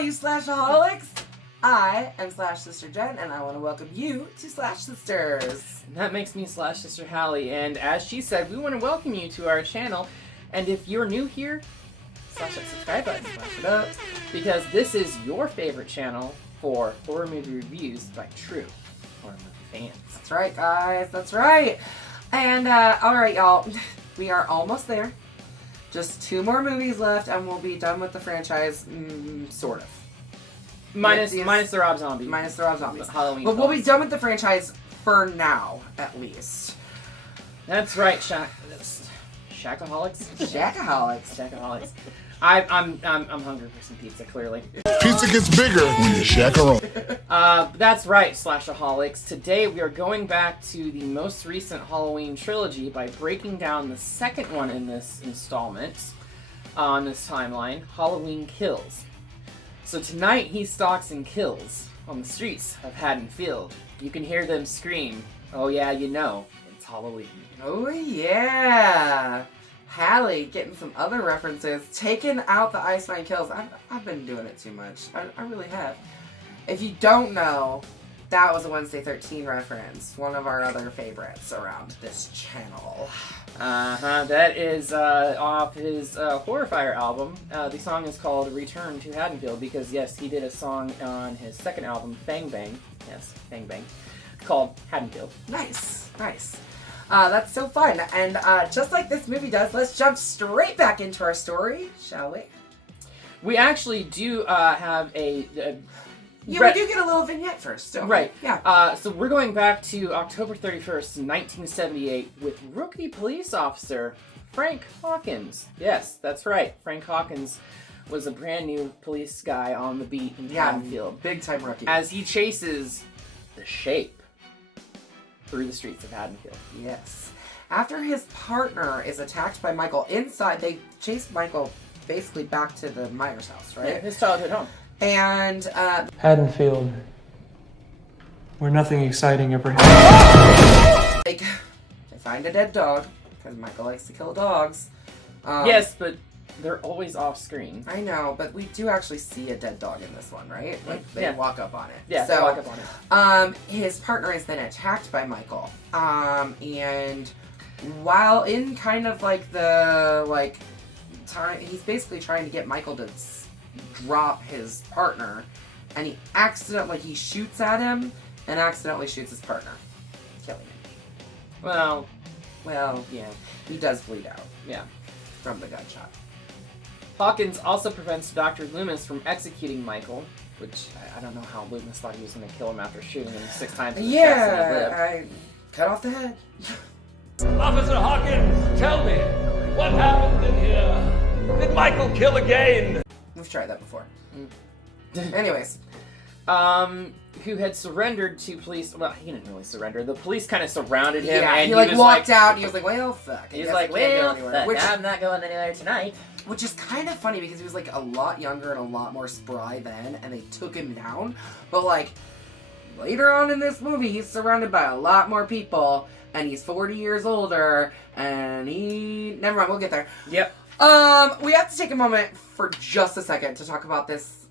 all you Slashaholics! I am Slash Sister Jen, and I want to welcome you to Slash Sisters. And that makes me Slash Sister Hallie, and as she said, we want to welcome you to our channel, and if you're new here, slash that subscribe button, slash it up, because this is your favorite channel for horror movie reviews by true horror movie fans. That's right, guys, that's right. And, alright, y'all, we are almost there. Just 2 more movies left, and we'll be done with the franchise, sort of. Minus the Rob Zombie. Minus the Rob Zombies. Halloween but we'll be done with the franchise for now, at least. That's right, Shackaholics. Shackaholics. I'm hungry for some pizza, clearly. Pizza gets bigger when you shack around. That's right, Slashaholics. Today we are going back to the most recent Halloween trilogy by breaking down the second one in this installment on this timeline, Halloween Kills. So tonight he stalks and kills on the streets of Haddonfield. You can hear them scream, "Oh yeah, you know, it's Halloween." Oh yeah! Hallie getting some other references, taking out the Iceman Kills. I've been doing it too much. I really have. If you don't know, that was a Wednesday 13 reference. One of our other favorites around this channel. That is off his Horrifier album. The song is called Return to Haddonfield because, yes, he did a song on his second album, Bang Bang. Yes, Bang Bang. Called Haddonfield. Nice. That's so fun. And just like this movie does, let's jump straight back into our story, shall we? We actually do have a we do get a little vignette first, don't we? Right. Yeah. So we're going back to October 31st, 1978 with rookie police officer Frank Hawkins. Yes, that's right. Frank Hawkins was a brand new police guy on the beat in Haddonfield. Big time rookie. As he chases the Shape through the streets of Haddonfield. Yes. After his partner is attacked by Micheal inside, they chase Micheal basically back to the Myers house, right? Yeah, his childhood home. And, Haddonfield, where nothing exciting ever happened. they find a dead dog, because Micheal likes to kill dogs. Yes, but they're always off screen. I know, but we do actually see a dead dog in this one, right? Like, they walk up on it. Yeah, so, they walk up on it. His partner is then attacked by Micheal. And while in kind of like the, time, he's basically trying to get Micheal to drop his partner, and he shoots at him and accidentally shoots his partner, killing him. Well, yeah, he does bleed out. Yeah. From the gunshot. Hawkins also prevents Dr. Loomis from executing Micheal, which I don't know how Loomis thought he was going to kill him after shooting him 6 times in the chest and he lived. I cut off the head. Officer Hawkins, tell me, what happened in here? Did Micheal kill again? We've tried that before. Anyways. Who had surrendered to police. Well, he didn't really surrender. The police kind of surrounded him. Yeah, and he walked out and he was like, well, fuck. He was like, well, fuck, which, I'm not going anywhere tonight. Which is kind of funny because he was a lot younger and a lot more spry then, and they took him down. But later on in this movie, he's surrounded by a lot more people, and he's 40 years older, and never mind, we'll get there. Yep. We have to take a moment for just a second to talk about this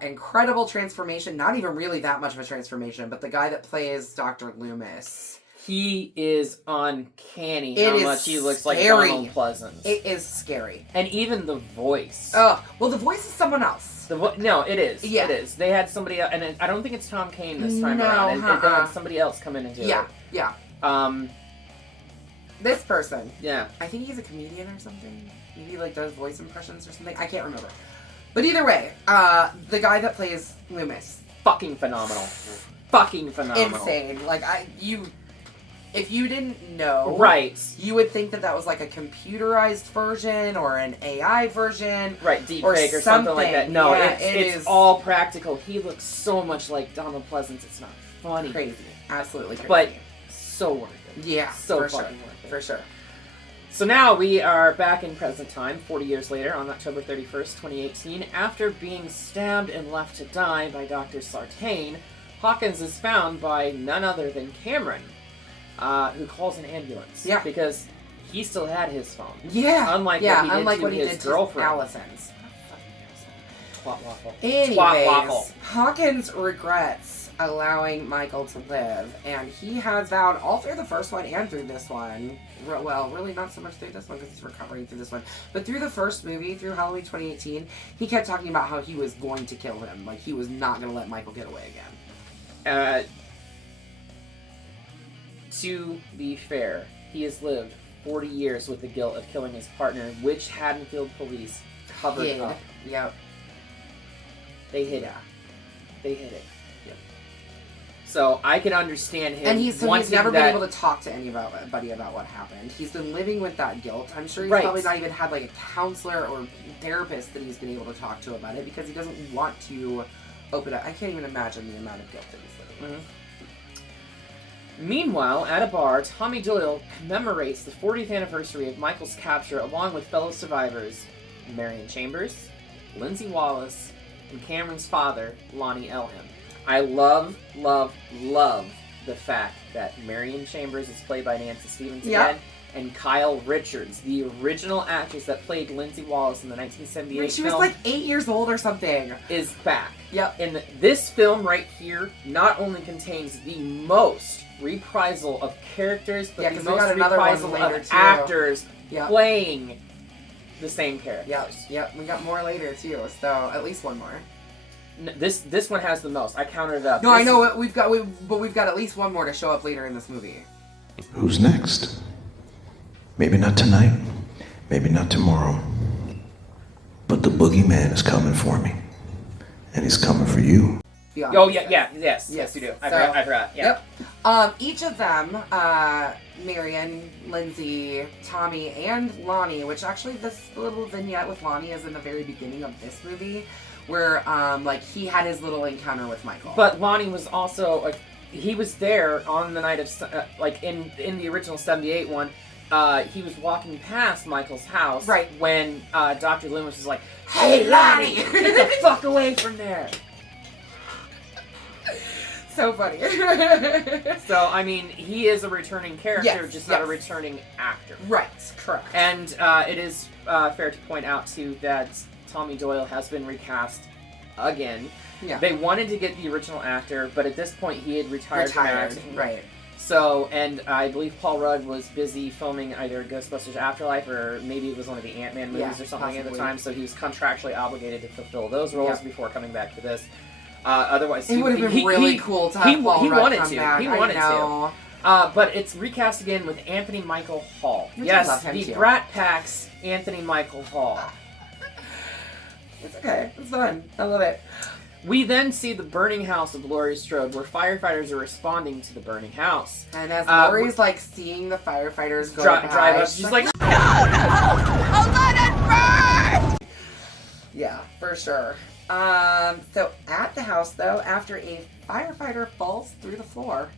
incredible transformation. Not even really that much of a transformation, but the guy that plays Dr. Loomis. He is uncanny It how is much he looks like scary. Donald Pleasance. It is scary. And even the voice. Well, the voice is someone else. No, it is. Yeah. It is. They had somebody else, and I don't think it's Tom Kane this time around. They had somebody else come in and do it. Yeah. This person. Yeah. I think he's a comedian or something. Maybe does voice impressions or something. I can't remember. But either way, the guy that plays Loomis. Fucking phenomenal. Fucking phenomenal. Insane. If you didn't know, right, you would think that was a computerized version or an AI version, right, deepfake or something like that. No, yeah, it's all practical. He looks so much like Donald Pleasance. It's not funny. Crazy, absolutely crazy, but so worth it. Yeah, so for fucking sure. worth it. For sure. So now we are back in present time, 40 years later, on October 31st, 2018. After being stabbed and left to die by Dr. Sartain, Hawkins is found by none other than Cameron, who calls an ambulance. Yeah. Because he still had his phone. Yeah. Unlike what he did to his girlfriend. Allyson's. Twat waffle. Anyways, Twat waffle. Hawkins regrets allowing Michael to live, and he has vowed all through the first one and through this one. Well, really not so much through this one because he's recovering through this one, but through the first movie, through Halloween 2018, he kept talking about how he was going to kill him. Like, he was not going to let Michael get away again. To be fair, he has lived 40 years with the guilt of killing his partner, which Haddonfield police covered up. Yep. They hid it. They hid it. Yep. So I can understand him. And he's never been that... able to talk to anybody about what happened. He's been living with that guilt. I'm sure he's Right. probably not even had like a counselor or therapist that he's been able to talk to about it because he doesn't want to open up. I can't even imagine the amount of guilt that he's living with. Meanwhile, at a bar, Tommy Doyle commemorates the 40th anniversary of Michael's capture along with fellow survivors Marion Chambers, Lindsay Wallace, and Cameron's father, Lonnie Elham. I love the fact that Marion Chambers is played by Nancy Stevens again, and Kyle Richards, the original actress that played Lindsay Wallace in the 1978 film. She was like 8 years old or something. Is back. Yep. And this film right here not only contains the most reprisal of characters, but the we most got another one reprisal later of too. actors Yep. playing the same characters. Yep. We got more later too, so at least one more. This one has the most. I counted it up. No, I know what we've got, but we've got at least one more to show up later in this movie. Who's next? Maybe not tonight, maybe not tomorrow, but the boogeyman is coming for me, and he's coming for you. Oh yes, you do. I forgot. Yeah. Yep. Each of them, Marion, Lindsay, Tommy, and Lonnie, which actually this little vignette with Lonnie is in the very beginning of this movie, where like he had his little encounter with Michael. But Lonnie was also he was there on the night of like in the original '78 one. He was walking past Michael's house when Dr. Loomis was like, "Hey, Lonnie, get the fuck away from there." So funny. So, I mean, he is a returning character, just not a returning actor. Right, correct. And it is fair to point out, too, that Tommy Doyle has been recast again. Yeah. They wanted to get the original actor, but at this point he had retired from acting. Right. So, and I believe Paul Rudd was busy filming either Ghostbusters Afterlife or maybe it was one of the Ant-Man movies or something at the time, so he was contractually obligated to fulfill those roles before coming back to this. Otherwise, it would have been really cool to have Paul Rudd come back. He wanted to. But it's recast again with Anthony Michael Hall. Yes, the Brat Pack's Anthony Michael Hall. It's okay. It's fun. I love it. We then see the burning house of Laurie Strode, where firefighters are responding to the burning house. And as Laurie's like seeing the firefighters go drive up, she's like, "No! I'll let it burn!" Yeah, for sure. So at the house, though, after a firefighter falls through the floor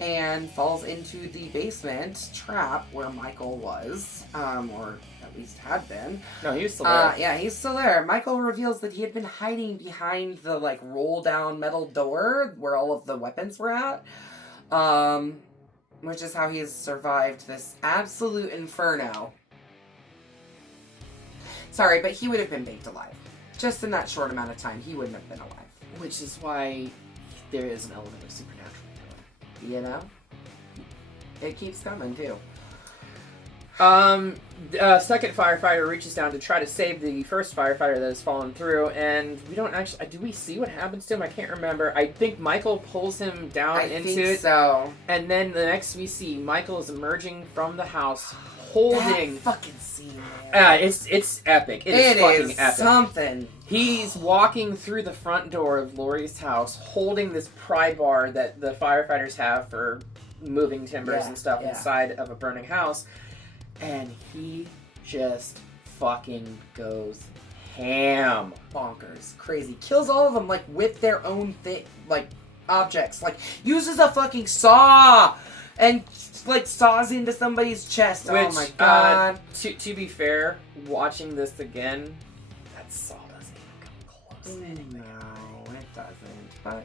and falls into the basement trap where Michael was, or at least had been. No, he was still there. Yeah, he's still there. Michael reveals that he had been hiding behind the, like, roll-down metal door where all of the weapons were at, which is how he has survived this absolute inferno. Sorry, but he would have been baked alive. Just in that short amount of time, he wouldn't have been alive. Which is why there is an element of supernatural to it. You know? It keeps coming, too. Second firefighter reaches down to try to save the first firefighter that has fallen through, and we don't actually... Do we see what happens to him? I can't remember. I think Michael pulls him down into it. I think so. And then the next we see, Michael is emerging from the house, holding... That fucking scene, man. It's epic. It is fucking epic. Something. He's walking through the front door of Laurie's house, holding this pry bar that the firefighters have for moving timbers and stuff inside of a burning house, and he just fucking goes ham. Bonkers. Crazy. Kills all of them, like, with their own objects. Like, uses a fucking saw and, like, saws into somebody's chest. Which, oh my god. To be fair, watching this again, that saw doesn't even come close. No, it doesn't. But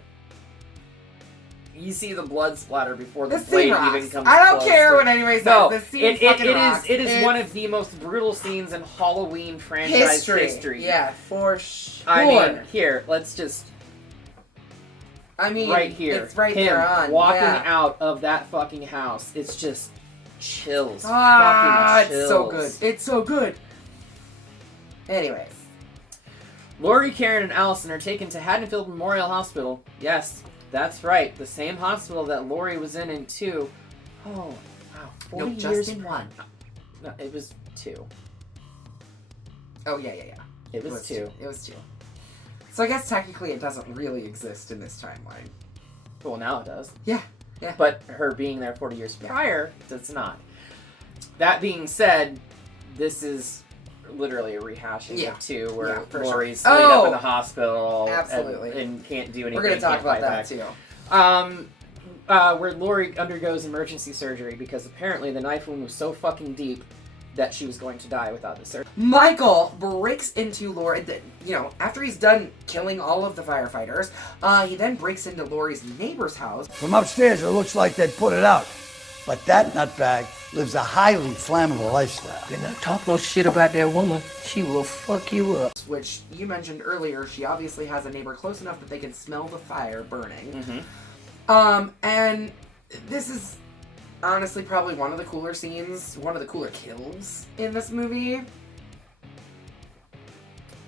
you see the blood splatter before the This blade scene rocks. even comes I don't close care to what it. anybody says. No, This scene fucking rocks. It is It's one of the most brutal scenes in Halloween franchise history. Yeah, for sure. I mean, here, let's just... I mean, right here. It's right him there on. walking yeah. out of that fucking house. It's just chills. Ah, fucking chills. it's so good. It's so good. Anyways. Laurie, Karen, and Allyson are taken to Haddonfield Memorial Hospital. Yes, that's right. The same hospital that Laurie was in 2. Oh, wow. 40 No, years. just in 1. No, it was 2. Oh, yeah. It was 2. It was 2. So I guess technically it doesn't really exist in this timeline. Well, now it does. Yeah. But her being there 40 years prior does not. That being said, this is literally a rehashing of 2, where Laurie's laid up in the hospital and can't do anything. We're going to talk about that too. Where Laurie undergoes emergency surgery because apparently the knife wound was so fucking deep that she was going to die without the surgery. Michael breaks into Laurie, after he's done killing all of the firefighters, he then breaks into Laurie's neighbor's house. From upstairs, it looks like they'd put it out. But that nutbag lives a highly flammable lifestyle. Do not talk no shit about that woman. She will fuck you up. Which you mentioned earlier, she obviously has a neighbor close enough that they can smell the fire burning. Mm-hmm. And this is honestly probably one of the cooler scenes, one of the cooler kills in this movie.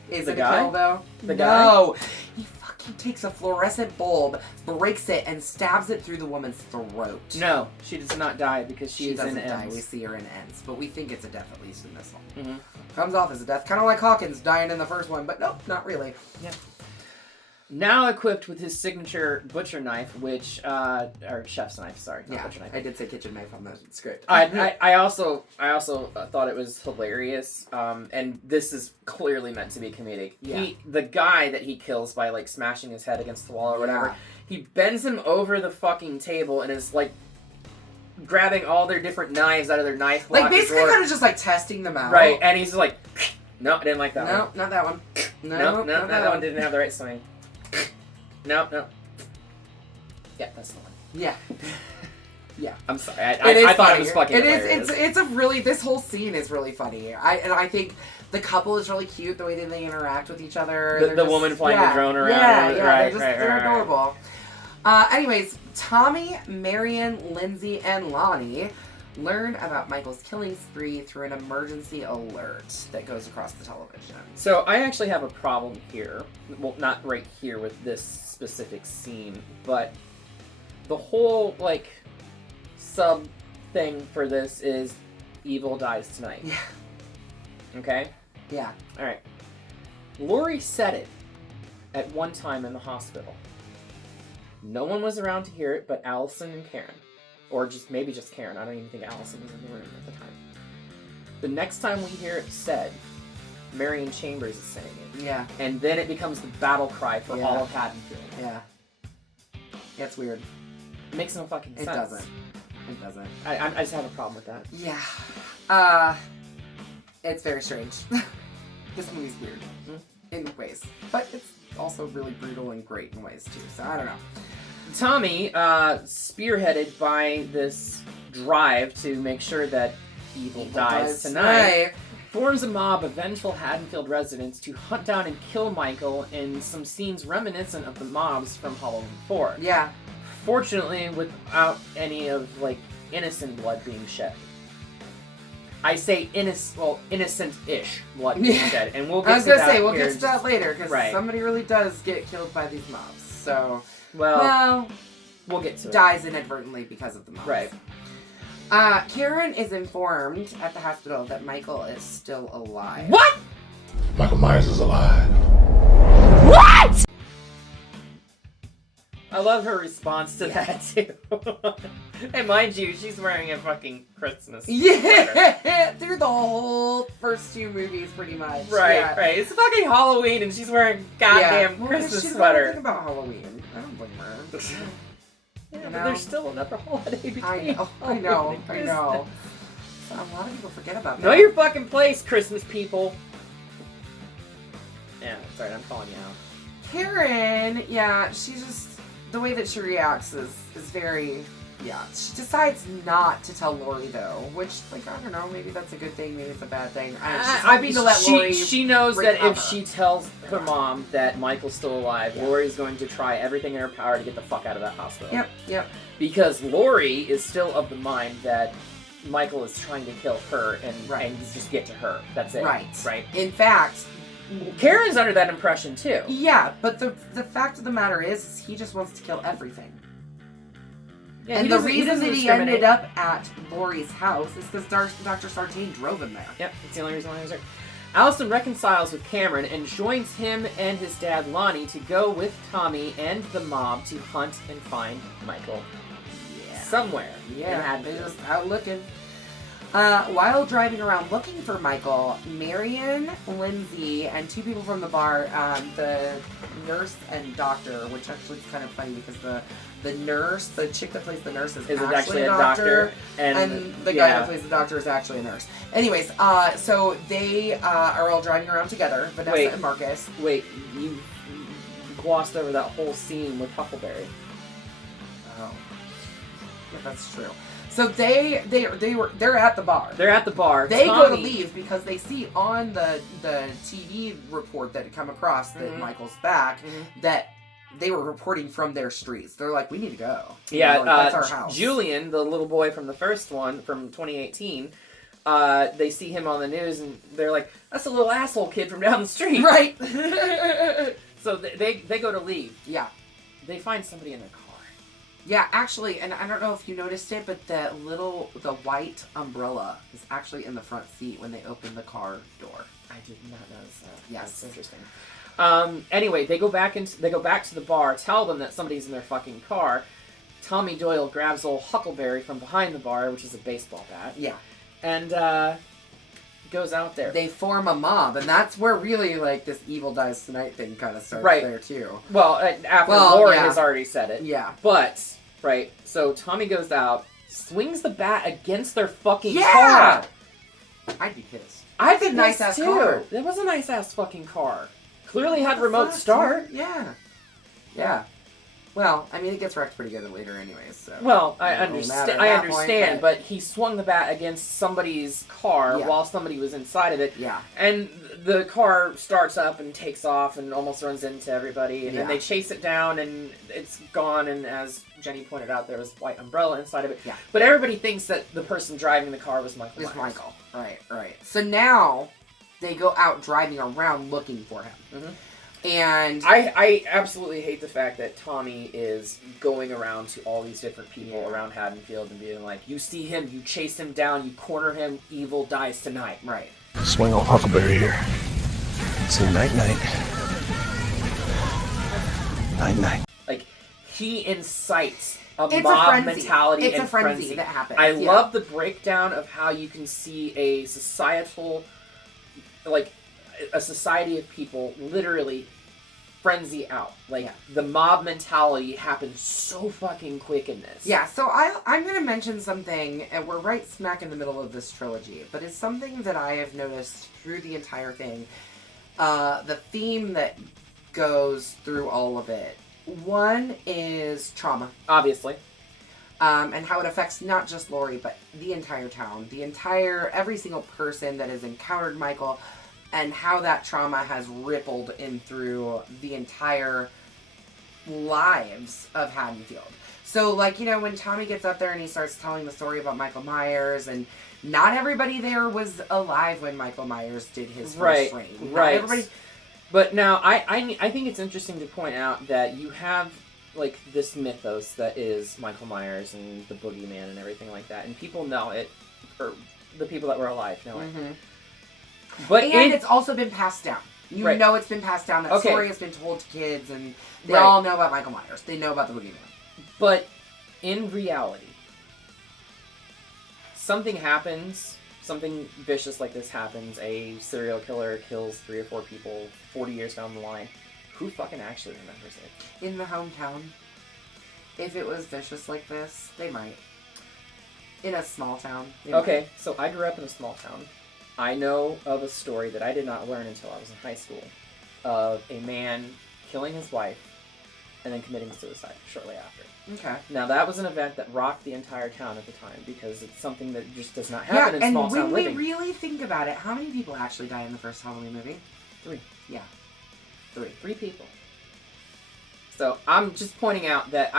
Is The it guy? a kill, though? The No! He fucking takes a fluorescent bulb, breaks it, and stabs it through the woman's throat. No, she does not die because she is in doesn't die. ends. We see her in ends, but we think it's a death at least in this one. Mm-hmm. Comes off as a death, kind of like Hawkins dying in the first one, but nope, not really. Yeah. Now equipped with his signature butcher knife, which, or chef's knife, sorry, not butcher knife. I did say kitchen knife on the script. I also thought it was hilarious, and this is clearly meant to be comedic. Yeah. The guy that he kills by, like, smashing his head against the wall or whatever, he bends him over the fucking table and is, like, grabbing all their different knives out of their knife locker Like, basically drawer. kind of just, like, testing them out. Right, and he's like, no, I didn't like that one. No, not that one. No, that one didn't have the right swing. No. Yeah, that's the one. Yeah. Yeah. I'm sorry. I thought it was fucking hilarious. It's a really, this whole scene is really funny. I think the couple is really cute, the way that they interact with each other. The woman flying the drone around. Yeah, they're adorable. Anyways, Tommy, Marion, Lindsay, and Lonnie learn about Michael's killing spree through an emergency alert that goes across the television. So I actually have a problem here. Well, not right here with this specific scene, but the whole, like, sub thing for this is evil dies tonight. Yeah. Okay? Yeah. Alright. Laurie said it at one time in the hospital. No one was around to hear it but Allyson and Karen. Or maybe just Karen. I don't even think Allyson was in the room at the time. The next time we hear it said, Marion Chambers is saying it. Yeah. And then it becomes the battle cry for all of Haddonfield. Yeah. It's weird. It makes no fucking sense. It doesn't. It doesn't. I just have a problem with that. Yeah. It's very strange. This movie's weird in ways. But it's also really brutal and great in ways too, so I don't know. Tommy, spearheaded by this drive to make sure that evil dies tonight, forms a mob of vengeful Haddonfield residents to hunt down and kill Michael in some scenes reminiscent of the mobs from Halloween 4. Yeah. Fortunately, without any of, like, innocent blood being shed. I say innocent-ish blood being shed, and we'll get to that. We'll get to that later, because somebody really does get killed by these mobs, so... Well, we'll get to it. Dies inadvertently because of the mobs. Right. Karen is informed at the hospital that Michael is still alive. What? Michael Myers is alive. What? I love her response to that, too. And mind you, she's wearing a fucking Christmas sweater. Through the whole first 2 movies, pretty much. Right, right. It's fucking Halloween, and she's wearing a goddamn Christmas sweater. Think about Halloween. I don't blame her. Yeah, but there's still another holiday between I know. A lot of people forget about that. Know your fucking place, Christmas people. Yeah, sorry, I'm calling you out. Karen, she's just the way that she reacts is very, yeah. She decides not to tell Laurie though, which, like, I don't know, maybe that's a good thing, maybe it's a bad thing. She's happy to let Laurie She knows recover. that if she tells her mom that Michael's still alive, Laurie's going to try everything in her power to get the fuck out of that hospital. Yep. Because Laurie is still of the mind that Michael is trying to kill her and just get to her. That's it. Right. In fact, Karen's under that impression too. Yeah, but the fact of the matter is he just wants to kill everything. Yeah, and the reason that he ended up at Laurie's house is because Dr. Sartain drove him there. Yep, that's the only reason why he was there. Allyson reconciles with Cameron and joins him and his dad Lonnie to go with Tommy and the mob to hunt and find Michael. Somewhere. Yeah, they're just out looking. While driving around looking for Michael, Marion, Lindsay, and two people from the bar, the nurse and doctor, which actually is kind of funny because the nurse, the chick that plays the nurse is actually a doctor, and the guy that plays the doctor is actually a nurse. Anyways, so they are all driving around together, Vanessa and Marcus. Wait, you glossed over that whole scene with Huckleberry. Oh. Yeah, that's true. So they're at the bar. They're at the bar. They go to leave because they see on the TV report that had come across that Michael's back that they were reporting from their streets. They're like, we need to go. Yeah, that's our house. Julian, the little boy from the first one from 2018, they see him on the news and they're like, that's a little asshole kid from down the street. Right. So they go to leave. Yeah. They find somebody in their car. Yeah, actually, and I don't know if you noticed it, but the white umbrella is actually in the front seat when they open the car door. I did not notice that. Yes. That's interesting. Anyway, they go back to the bar, tell them that somebody's in their fucking car. Tommy Doyle grabs old Huckleberry from behind the bar, which is a baseball bat. Yeah. And goes out there. They form a mob, and that's where really, like, this evil dies tonight thing kind of starts there, too. Well, after Laurie has already said it. Yeah. But, so Tommy goes out, swings the bat against their fucking car. I'd be pissed. I'd be a nice-ass too. car. It was a nice-ass fucking car. Clearly had remote start. Yeah. Well, I mean, it gets wrecked pretty good later anyways, so... Well, I understand, but he swung the bat against somebody's car while somebody was inside of it. Yeah. And the car starts up and takes off and almost runs into everybody, and then they chase it down, and it's gone, and as Jenny pointed out, there was a white umbrella inside of it. Yeah. But everybody thinks that the person driving the car was Michael Myers. Michael. Right. So now, they go out driving around looking for him. Mm-hmm. And I absolutely hate the fact that Tommy is going around to all these different people around Haddonfield and being like, you see him, you chase him down, you corner him, evil dies tonight. Right. Swing on Huckleberry here. Say night-night. Night-night. Like, he incites a It's mob a frenzy. mentality It's and a frenzy that happens. I love the breakdown of how you can see a societal, like, a society of people literally frenzy out. Like, the mob mentality happens so fucking quick in this. Yeah, so I'm going to mention something, and we're right smack in the middle of this trilogy, but it's something that I have noticed through the entire thing. The theme that goes through all of it. One is trauma. Obviously. And how it affects not just Laurie, but the entire town. Every single person that has encountered Michael, and how that trauma has rippled in through the entire lives of Haddonfield. So, like, when Tommy gets up there and he starts telling the story about Michael Myers, and not everybody there was alive when Michael Myers did his first reign. Not everybody. But now, I think it's interesting to point out that you have, like, this mythos that is Michael Myers and the boogeyman and everything like that, and people know it, or the people that were alive know it. But it's also been passed down. You know it's been passed down. That story has been told to kids, and they all know about Michael Myers. They know about the boogeyman. But in reality, something happens, something vicious like this happens, a serial killer kills 3 or 4 people 40 years down the line. Who fucking actually remembers it? In the hometown. If it was vicious like this, they might. In a small town. Okay, so I grew up in a small town. I know of a story that I did not learn until I was in high school of a man killing his wife and then committing suicide shortly after. Okay. Now, that was an event that rocked the entire town at the time because it's something that just does not happen in small town living. And when we really think about it, how many people actually die in the first Halloween movie? 3. Yeah. 3 people. So I'm just pointing out that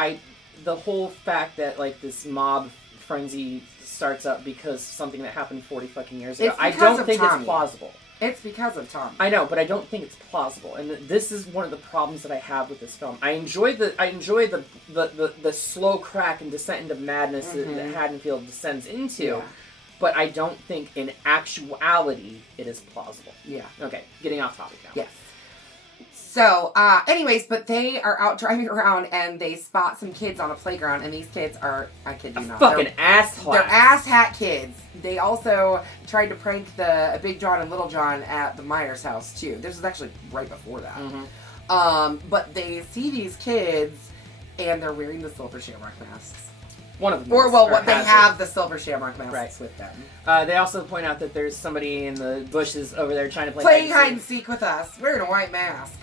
the whole fact that like this mob frenzy starts up because something that happened 40 fucking years ago, I don't think it's plausible. It's because of Tommy. I know, but I don't think it's plausible, and this is one of the problems that I have with this film. I enjoy the slow crack and descent into madness that Haddonfield descends into, but I don't think in actuality it is plausible. Yeah. Okay, getting off topic now. Yes. So, anyways, but they are out driving around and they spot some kids on a playground, and these kids are, I kid you not, fucking asshat. They're asshat kids. They also tried to prank the Big John and Little John at the Myers house too. This was actually right before that. But they see these kids and they're wearing the silver shamrock masks. One of them. They have the silver shamrock masks with them. They also point out that there's somebody in the bushes over there trying to play hide and seek with us, wearing a white mask.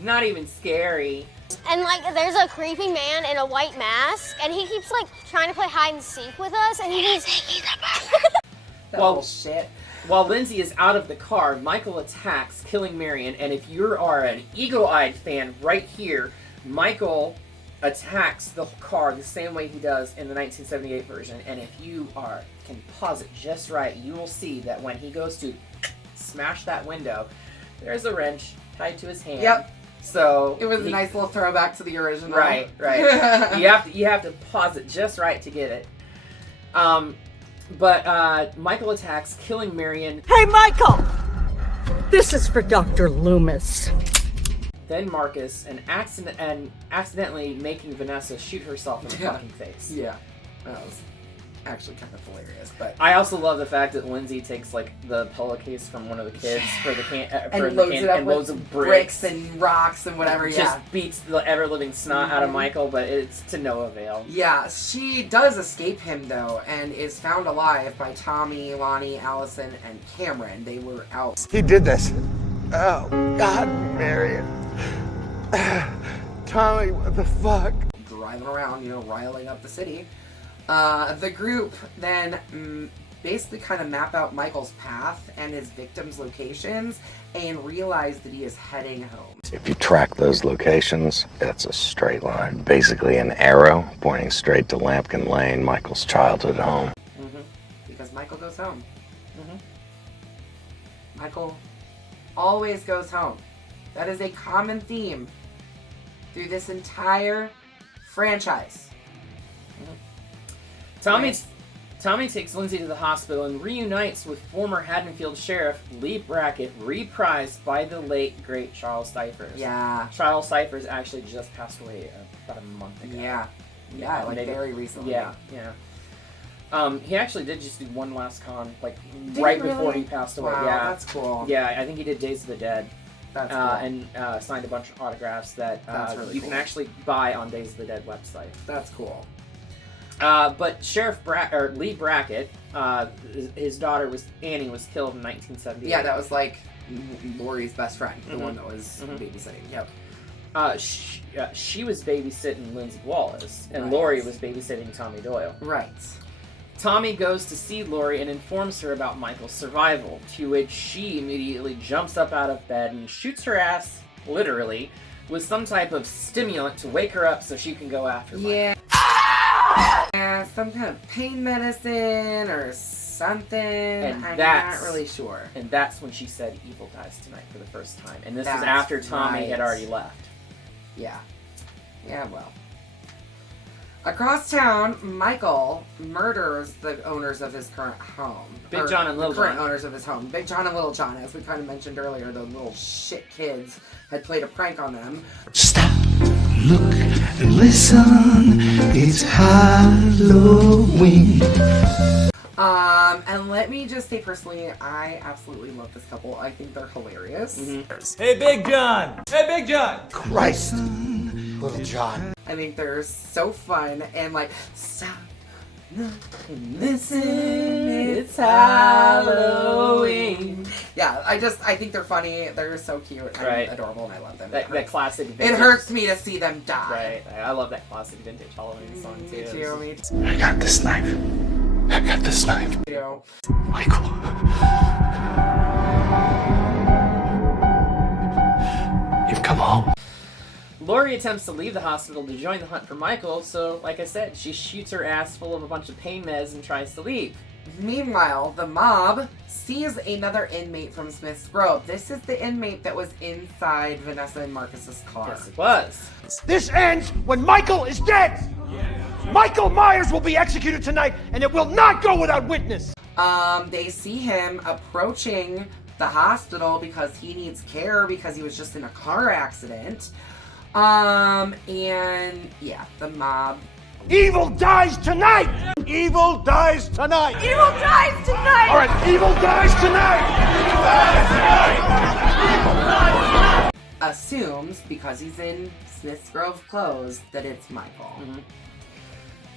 Not even scary. And like, there's a creepy man in a white mask, and he keeps like trying to play hide and seek with us, and he's well, shit. While Lindsay is out of the car, Michael attacks, killing Marion. And if you are an eagle-eyed fan right here, Michael attacks the car the same way he does in the 1978 version. And if you can pause it just right, you will see that when he goes to smash that window, there's a wrench tied to his hand. Yep. So it was a nice little throwback to the original. Right. you have to pause it just right to get it. But Michael attacks, killing Marion. Hey, Michael! This is for Dr. Loomis. Then Marcus, and accidentally making Vanessa shoot herself in the fucking face. Yeah. That was actually kind of hilarious. But I also love the fact that Lindsay takes like the pillowcase from one of the kids for the can and loads it up loads with of bricks and rocks and whatever. Just beats the ever living snot out of Michael, but it's to no avail. Yeah, she does escape him though, and is found alive by Tommy, Lonnie, Allyson, and Cameron. They were out. He did this. Oh God, Marion. Tommy, what the fuck? Driving around, riling up the city. The group then basically kind of map out Michael's path and his victims' locations and realize that he is heading home. If you track those locations, it's a straight line. Basically an arrow pointing straight to Lampkin Lane, Michael's childhood home. Because Michael goes home. Michael always goes home. That is a common theme through this entire franchise. Tommy takes Lindsay to the hospital and reunites with former Haddonfield Sheriff Lee Brackett, reprised by the late, great Charles Cyphers. Yeah. Charles Cyphers actually just passed away about a month ago. Yeah, like very recently. Yeah. He actually did just do one last con, right before he passed away. Wow, yeah, that's cool. Yeah, I think he did Days of the Dead. That's cool. And signed a bunch of autographs that you can actually buy on Days of the Dead website. That's cool. But Lee Brackett, his daughter Annie was killed in 1978. Yeah, that was like Laurie's best friend, the one that was babysitting. Yep. She was babysitting Lindsay Wallace, and Laurie was babysitting Tommy Doyle. Right. Tommy goes to see Laurie and informs her about Michael's survival, to which she immediately jumps up out of bed and shoots her ass, literally, with some type of stimulant to wake her up so she can go after Michael. Yeah, some kind of pain medicine or something. And I'm not really sure. And that's when she said evil dies tonight for the first time. And this was That's after Tommy right. had already left. Yeah. Yeah, well. Across town, Michael murders the owners of his current home. Big John and Little John. Current owners of his home. Big John and Little John, as we kind of mentioned earlier, the little shit kids had played a prank on them. Stop, look, and listen. It's Halloween. And let me just say personally, I absolutely love this couple. I think they're hilarious. Hey, Big John! Hey, Big John! Christ, Little John. I think they're so fun and stop, look, and listen, it's Halloween. Yeah, I think they're funny. They're so cute and adorable, and I love them. That classic vintage. It hurts me to see them die. Right. I love that classic vintage Halloween song, too. Me too. I got this knife. I got this knife. Michael. You've come home. Laurie attempts to leave the hospital to join the hunt for Michael, so, like I said, she shoots her ass full of a bunch of pain meds and tries to leave. Meanwhile, the mob sees another inmate from Smith's Grove. This is the inmate that was inside Vanessa and Marcus's car. Yes, it was. This ends when Michael is dead! Michael Myers will be executed tonight, and it will not go without witness! They see him approaching the hospital because he needs care because he was just in a car accident. And yeah, the mob. Evil dies tonight! Evil dies tonight! Evil dies tonight! Alright, evil dies tonight! Evil dies tonight! Assumes, because he's in Smith's Grove clothes, that it's Michael. Mm-hmm.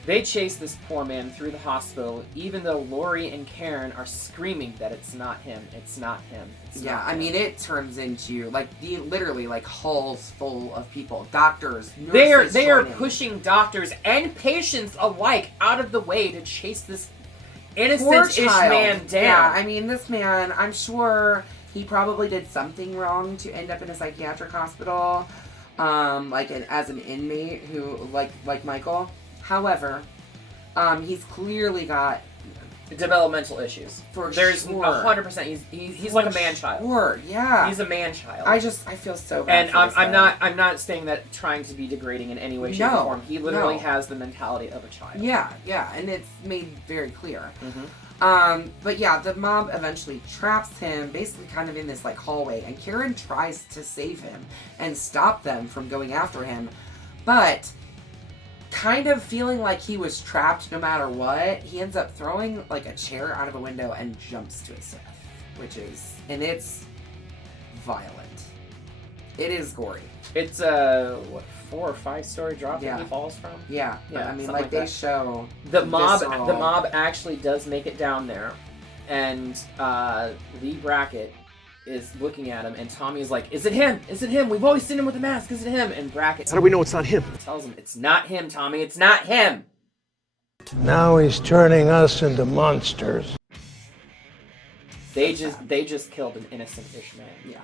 They chase this poor man through the hospital, even though Laurie and Karen are screaming that it's not him, it's not him, it's not him. I mean, it turns into, literally, halls full of people. Doctors, nurses. They are pushing doctors and patients alike out of the way to chase this innocent-ish man down. Yeah, I mean, this man, I'm sure he probably did something wrong to end up in a psychiatric hospital, as an inmate who, like Michael. However, he's clearly got developmental issues. There's sure. 100%. He's like a man-child. Sure, yeah. He's a man-child. I feel so bad. And I'm not saying that trying to be degrading in any way, shape, or form. He literally has the mentality of a child. Yeah, and it's made very clear. Mm-hmm. But yeah, the mob eventually traps him, basically kind of in this hallway, and Karen tries to save him and stop them from going after him, but kind of feeling like he was trapped no matter what, he ends up throwing a chair out of a window and jumps to his death, it's violent. It is gory. It's a 4 or 5 story drop that he falls from. Yeah. I mean, they show the mob. The mob actually does make it down there, and Lee Brackett is looking at him, and Tommy is like, "Is it him? Is it him? We've always seen him with a mask. Is it him?" And Brackett, how do we know it's not him? Tells him, "It's not him, Tommy. It's not him." Now he's turning us into monsters. They just killed an innocent-ish man. Yeah.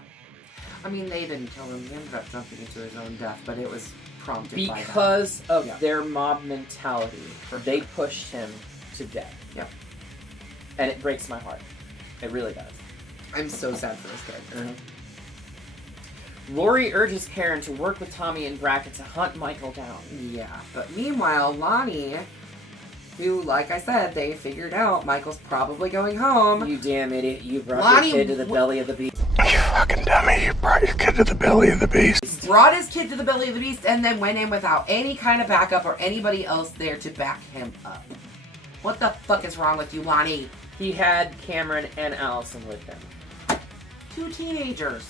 I mean, they didn't kill him. He ended up jumping into his own death, but it was prompted by because of their mob mentality. They pushed him to death. Yep. And it breaks my heart. It really does. I'm so sad for this kid. Laurie urges Karen to work with Tommy and Brackett to hunt Michael down. Yeah, but meanwhile, Lonnie, who, like I said, they figured out Michael's probably going home. You damn idiot. You brought your kid to the belly of the beast. You fucking dummy. You brought your kid to the belly of the beast. Brought his kid to the belly of the beast and then went in without any kind of backup or anybody else there to back him up. What the fuck is wrong with you, Lonnie? He had Cameron and Allyson with him. 2 teenagers.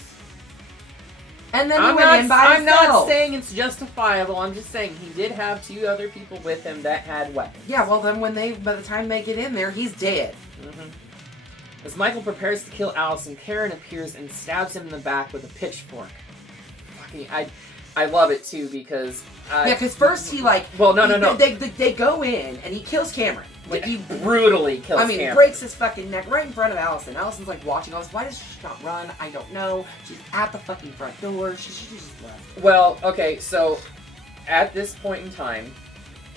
And then he went in by himself. I'm not saying it's justifiable. I'm just saying he did have 2 other people with him that had weapons. Yeah, well then by the time they get in there, he's dead. Mm-hmm. As Michael prepares to kill Allyson, Karen appears and stabs him in the back with a pitchfork. Fucking, I love it too because because first he no. They go in and he kills Cameron. He brutally kills Cameron. He breaks his fucking neck right in front of Allyson. Allison's watching all this. Why does she not run? I don't know. She's at the fucking front door. She just left. Well, okay, so at this point in time,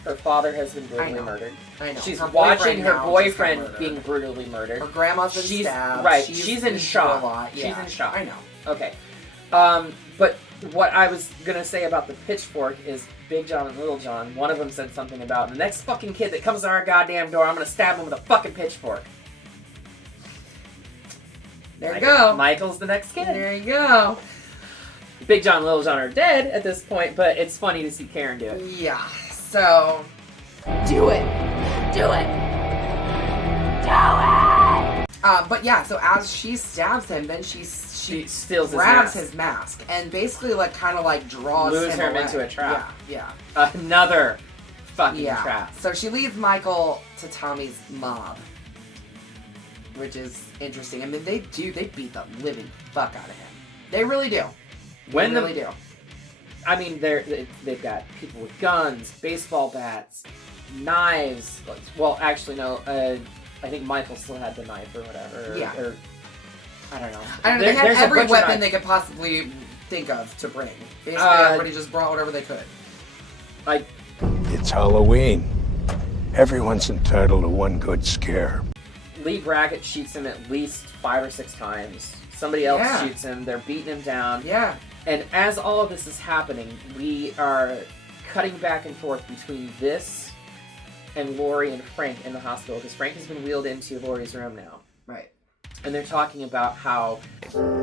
her father has been brutally murdered. I know. She's watching her boyfriend being brutally murdered. Her grandma's been stabbed. Right. She's in shock. Yeah. She's in shock. I know. Okay. But what I was gonna say about the pitchfork is Big John and Little John, one of them said something about the next fucking kid that comes to our goddamn door, I'm gonna stab him with a fucking pitchfork. There you go. Michael's the next kid. There you go. Big John and Little John are dead at this point, but it's funny to see Karen do it. Yeah. So. Do it. Do it. Do it. But yeah, so as she stabs him, then she steals grabs his mask and basically draws lures him away. into a trap. Yeah. Another fucking trap. So she leads Michael to Tommy's mob. which is interesting. I mean, they beat the living fuck out of him. They really do. They really do. I mean, they've got people with guns, baseball bats, knives. Well, actually, no. I think Michael still had the knife or whatever. Yeah. Or I don't know. They had every weapon they could possibly think of to bring. Basically, everybody just brought whatever they could. It's Halloween. Everyone's entitled to one good scare. Lee Brackett shoots him at least 5 or 6 times. Somebody else shoots him. They're beating him down. Yeah. And as all of this is happening, we are cutting back and forth between this and Laurie and Frank in the hospital, because Frank has been wheeled into Laurie's room now. Right. And they're talking about how...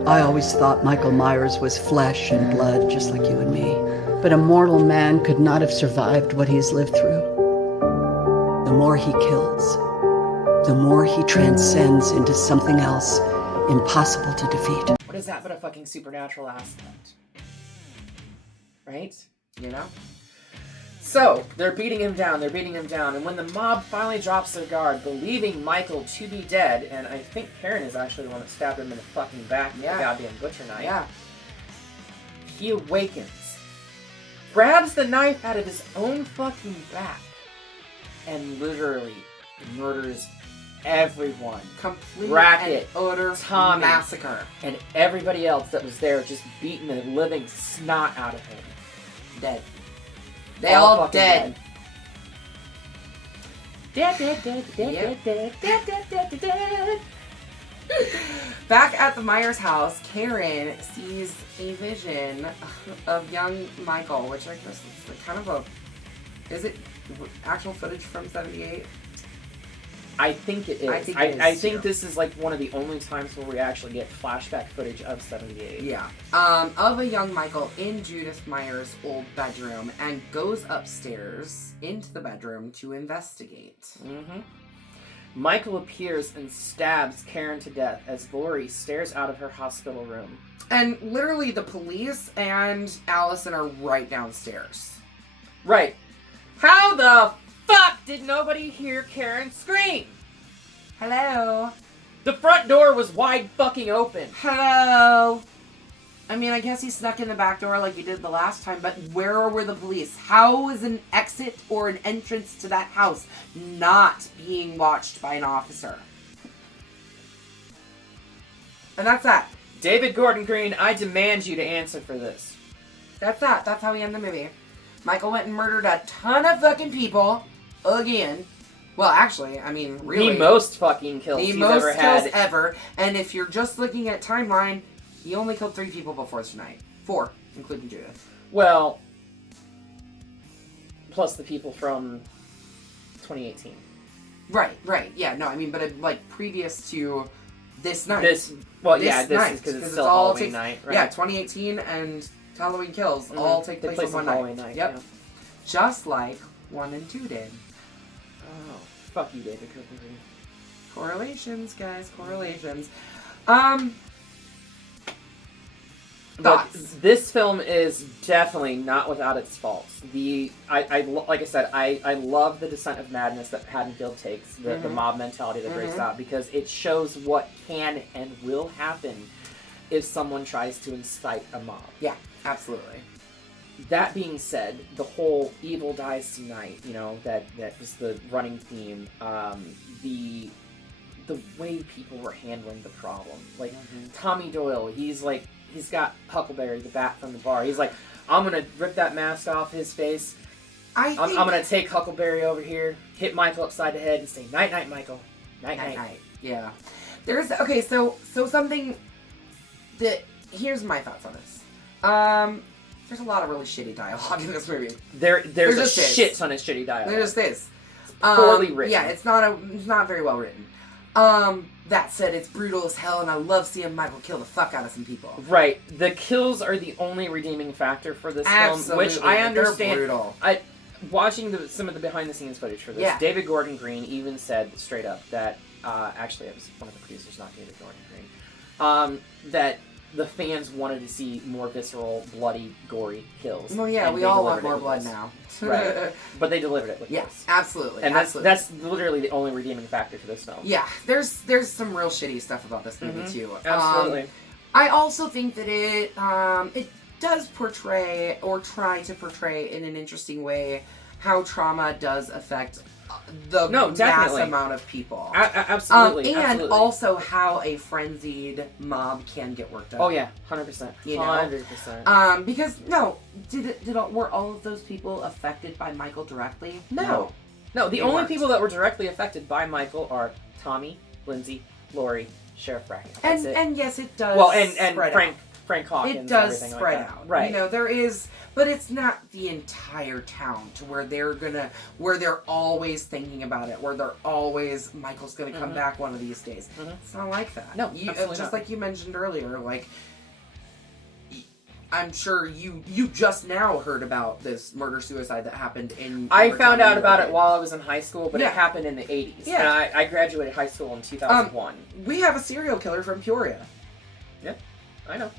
I always thought Michael Myers was flesh and blood, just like you and me. But a mortal man could not have survived what he's lived through. The more he kills, the more he transcends into something else impossible to defeat. What is that but a fucking supernatural aspect? Right? You know? So, they're beating him down, and when the mob finally drops their guard, believing Michael to be dead, and I think Karen is actually the one that stabbed him in the fucking back with the goddamn butcher knife. Yeah. He awakens, grabs the knife out of his own fucking back, and literally murders everyone. Complete Brackett, and utter Tommy, massacre. And everybody else that was there, just beating the living snot out of him. Dead. They all dead. Back at the Myers house, Karen sees a vision of young Michael, which I guess is like kind of a... Is it actual footage from 78? I think it is. I think this is like one of the only times where we actually get flashback footage of 78. Yeah. Of a young Michael in Judith Myers' old bedroom, and goes upstairs into the bedroom to investigate. Mm-hmm. Michael appears and stabs Karen to death as Laurie stares out of her hospital room. And literally the police and Allyson are right downstairs. Right. How the fuck did nobody hear Karen scream? Hello? The front door was wide fucking open. Hello? I mean, I guess he snuck in the back door like he did the last time, but where were the police? How is an exit or an entrance to that house not being watched by an officer? And that's that. David Gordon Green, I demand you to answer for this. That's that. That's how we end the movie. Michael went and murdered a ton of fucking people. Again. Well, actually, I mean, really. The most fucking kills he's ever had. The most kills ever. And if you're just looking at timeline, he only killed 3 people before tonight. 4, including Judith. Well, plus the people from 2018. Right. Yeah, no, I mean, but like previous to this night. This is because it's still Halloween night, right? Yeah, 2018 and Halloween Kills all take place on one night. Yep. Yeah. Just like 1 and 2 did. Oh, fuck you, David Gordon. Correlations, guys, correlations. Thoughts? This film is definitely not without its faults. Like I said, I love the descent of madness that Haddonfield takes, the mob mentality that breaks out, because it shows what can and will happen if someone tries to incite a mob. Yeah, absolutely. That being said, the whole evil dies tonight, that was the running theme. The way people were handling the problem. Like, Tommy Doyle, he's got Huckleberry, the bat from the bar. He's like, I'm going to rip that mask off his face. I'm going to take Huckleberry over here, hit Michael upside the head, and say, night, night, Michael. Night, night. Night. Yeah. So something that, here's my thoughts on this. There's a lot of really shitty dialogue in this movie. There's a shit ton of shitty dialogue. There just is. Poorly written. Yeah, it's not very well written. That said, it's brutal as hell, and I love seeing Michael kill the fuck out of some people. Right. The kills are the only redeeming factor for this film, which I understand. They're brutal. Watching some of the behind-the-scenes footage for this, David Gordon Green even said straight up that, actually it was one of the producers, not David Gordon Green, that the fans wanted to see more visceral, bloody, gory kills. Well, yeah, we all want more blood now. Right. But they delivered it with this. Absolutely. And absolutely. that's literally the only redeeming factor to this film. Yeah, there's some real shitty stuff about this movie too. Absolutely. I also think that it does portray or try to portray in an interesting way how trauma does affect the mass amount of people. Absolutely. And also how a frenzied mob can get worked up. Oh yeah, 100%. You know? 100%. Because were all of those people affected by Michael directly? No. The only people that were directly affected by Michael are Tommy, Lindsay, Laurie, Sheriff Brackett. And yes, it does. Well, and Frank Hawkins. It does and spread like out. Right. You know, there is, but it's not the entire town to where they're always thinking about it, where they're always, Michael's gonna come back one of these days. It's not like that. No, just not. like you mentioned earlier, like, I'm sure you just now heard about this murder-suicide that happened in... I found out about it while I was in high school, but it happened in the 80s. Yeah. And I graduated high school in 2001. We have a serial killer from Peoria. Yeah, I know.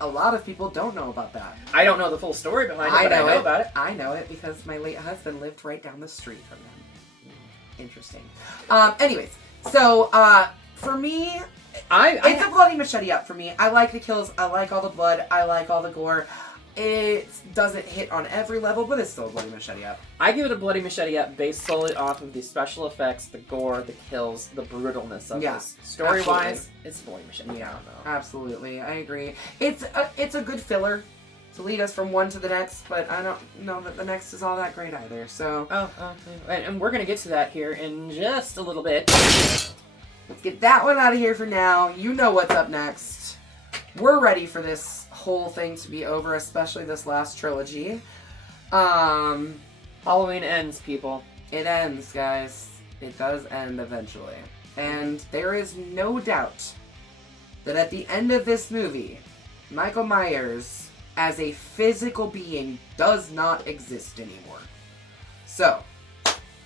A lot of people don't know about that. I don't know the full story behind it, but I know about it. I know it because my late husband lived right down the street from them. Interesting. Anyways, so for me, it's a bloody machete up for me. I like the kills. I like all the blood. I like all the gore. It doesn't hit on every level, but it's still a bloody machete up. I give it a bloody machete up based solely off of the special effects, the gore, the kills, the brutalness of this. Story-wise, it's a bloody machete. Yeah, absolutely. I agree. It's a good filler to lead us from one to the next, but I don't know that the next is all that great either. So, and we're gonna get to that here in just a little bit. Let's get that one out of here for now. You know what's up next. We're ready for this whole thing to be over, especially this last trilogy. Halloween ends, people. It ends, guys. It does end eventually. And there is no doubt that at the end of this movie, Michael Myers, as a physical being, does not exist anymore. So,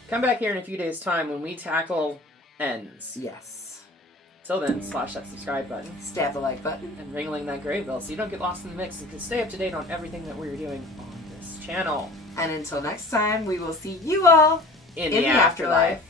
come back here in a few days' time when we tackle ends. Yes. Till then, slash that subscribe button. Stab the like button. And ring that grave bell so you don't get lost in the mix and can stay up to date on everything that we're doing on this channel. And until next time, we will see you all in the afterlife.